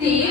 ter